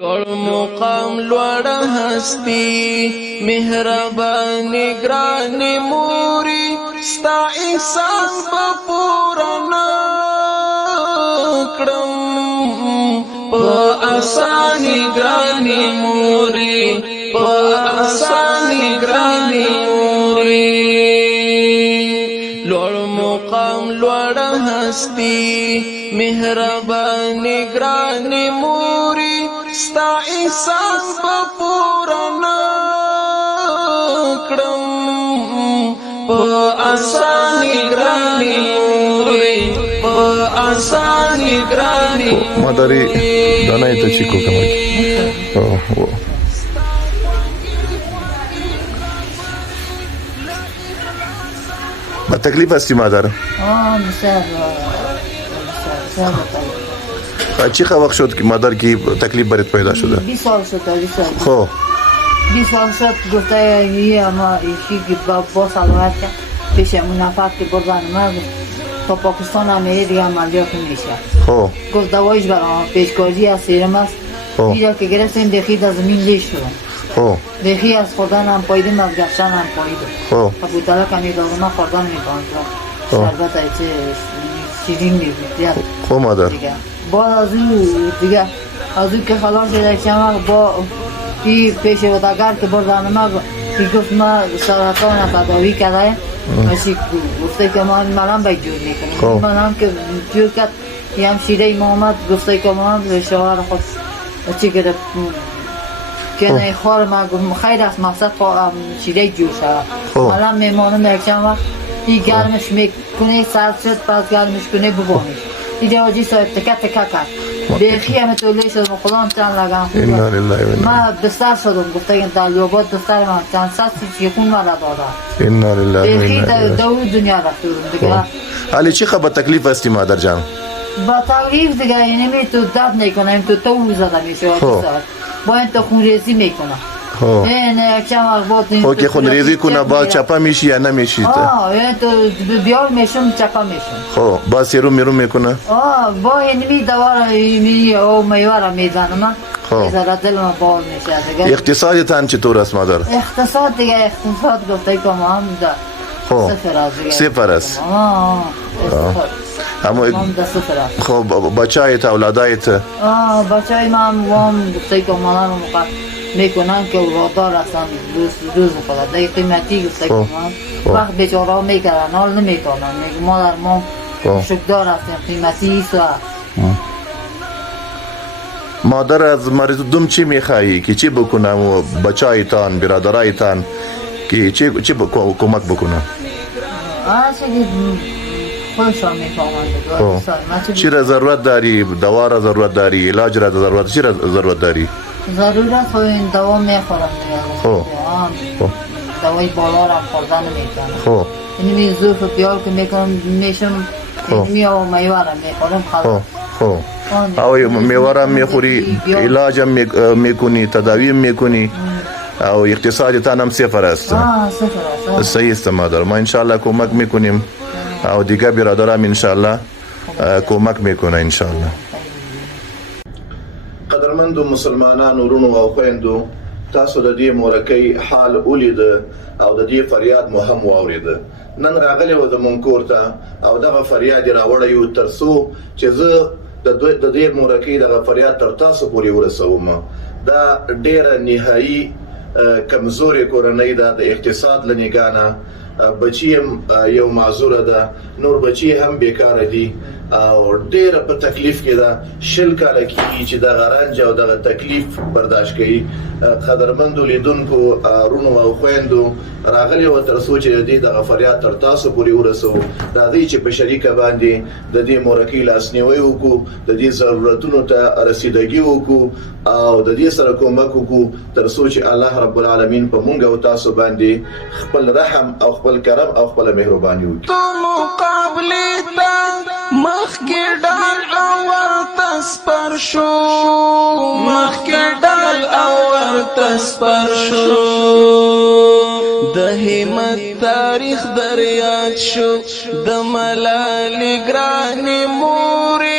لوړ مقام لوړ هستی مهربانی ګرانی موري ستا احسان په پورا نکړم په اسانی ګرانی موري په اسانی ګرانی موري لوړ مقام لوړ هستی مهربانی ګرانی موري ستا احسان په پورا نکړم په اسانی ګرانی موري په اسانی ګرانی مادری دانای ته چیکو کمک با تکلیف هستی مادر؟ بسیار چه وقت شد که مادر کی تکلیف برات پیدا شده؟ 20 سال شد. 20 سال. خب 20 سال شد گفته یه ما ایشی که با سلامت کرد پیشمون نفر که بردن ما تا پاکستان هم دیگه عملیات میشه. خب گفت دوایش برام پیشکاری از سیرم است. اینجا که گرفتیم دخید از زمین لیش شدم. خب دخی از خوردن هم پاییدیم از گشتن هم پاییدیم. خب بودالا کمی دارم خوردن میکنم. شربت ایچه شیرین میبود. خب مادر بعد از اون دیگه از اون که خلاص شده چند با پیش وداگر که بردن ما گفت ما سرطان تداوی کرده ماشی گفته که ما مرم باید جور میکنیم من هم که جور کرد یه هم شیره محمد گفته که ما هم شوهر خود چی گرفت که نه خوار ما گفت خیر است مقصد شیره جور شده مرم میمانم یک چند وقت این گرمش میکنه سرد شد پس گرمش کنه ببانش اینجا آجی صاحب تکه تکه کرد بیخی همه طولی شدم خودم چند لگم ما بستر شدم گفته در لیوباد دفتر من چند ست چیخون مرا داده اینا لله بیخی دو دنیا رفتم دیگه حالی چی خبر تکلیف هستی مادر جان؟ با تکلیف دیگه یعنی می تو درد میکنم تو زده میشه باید تو خون ریزی میکنم نه کم وقت اوکی خون ریزی کنه با چپا میشی یا نمیشی؟ تو بیار میشم چپا میشم خب با سیروم میروم میکنه؟ با اینمی دوار او میوارا میزنم میذاره دلم بال میشه دیگه اقتصادی تان چطور است مادر؟ اقتصاد دیگه اقتصاد گفته که ما هم صفر است دیگه صفر است اما خب بچایت اولادایت بچای من گفته که مالان میکنن که اولادار هستن روز خدا دیگه قیمتی گفته که من وقت بیچاره میکردن حال نمیتونن میگه مادر ما شکدار هستیم قیمتی ایست مادر از مردم چی میخوایی که چی بکنم و بچایتان برادرایتان که چی کمک بکنم؟ خودشان میفهمند چی را ضرورت داری؟ دوا را ضرورت داری؟ علاج را ضرورت چی را ضرورت داری؟ ضرورت خو این دوا میخورم دوای بالا را خوردن نمیکنم اینمی زوف بیال که میشم اینمی او میوه را میخورم خلاص او میوه را میخوری علاج هم میکنی تداوی میکنی او اقتصادی تان هم صفر است صفر است صحیح است مادر ما انشاءالله کمک میکنیم او دیگه برادرام انشاءالله کمک میکنه انشاءالله قدرمندو مسلمانانو ورونو او خويندو تاسو د دې مورکۍ حال ولید او د دې فریاد مو هم واورید نن راغلی و د منکور ته او دغه فریاد راوړی یو ترڅو چې زه د دې مورکۍ دغه فریاد تر تاسو پورې ورسوم دا ډیره نهایی کمزوري کورنۍ ده د اقتصاد لنګانه بچی هم یو معذوره ده نور بچی هم بیکاره دي او ډېر په تکلیف کې ده شل کاله کېږي چې د غرنج او د تکلیف برداشت کوي قدرمندو لیدونکو رونو او خويندو راغلي و تر څو چې د دې فریاد تر تاسو پورې ورسو دا دی چې په شریکه باندې د دې مورکۍ لاسنیوي وکړو د دې ضرورتونو ته رسیدګي وکړو او د دې سره کومک وکړو تر څو چې الله رب العالمین په مونږ او تاسو باندې خپل رحم او خپل کرم او خپل مهرباني وکړي تو مقابله تا مخکې ډال او ورته سپر شو مخکې ډال او ورته سپر شو د همت تاریخ در یاد شو د ملالۍ ګرانې مور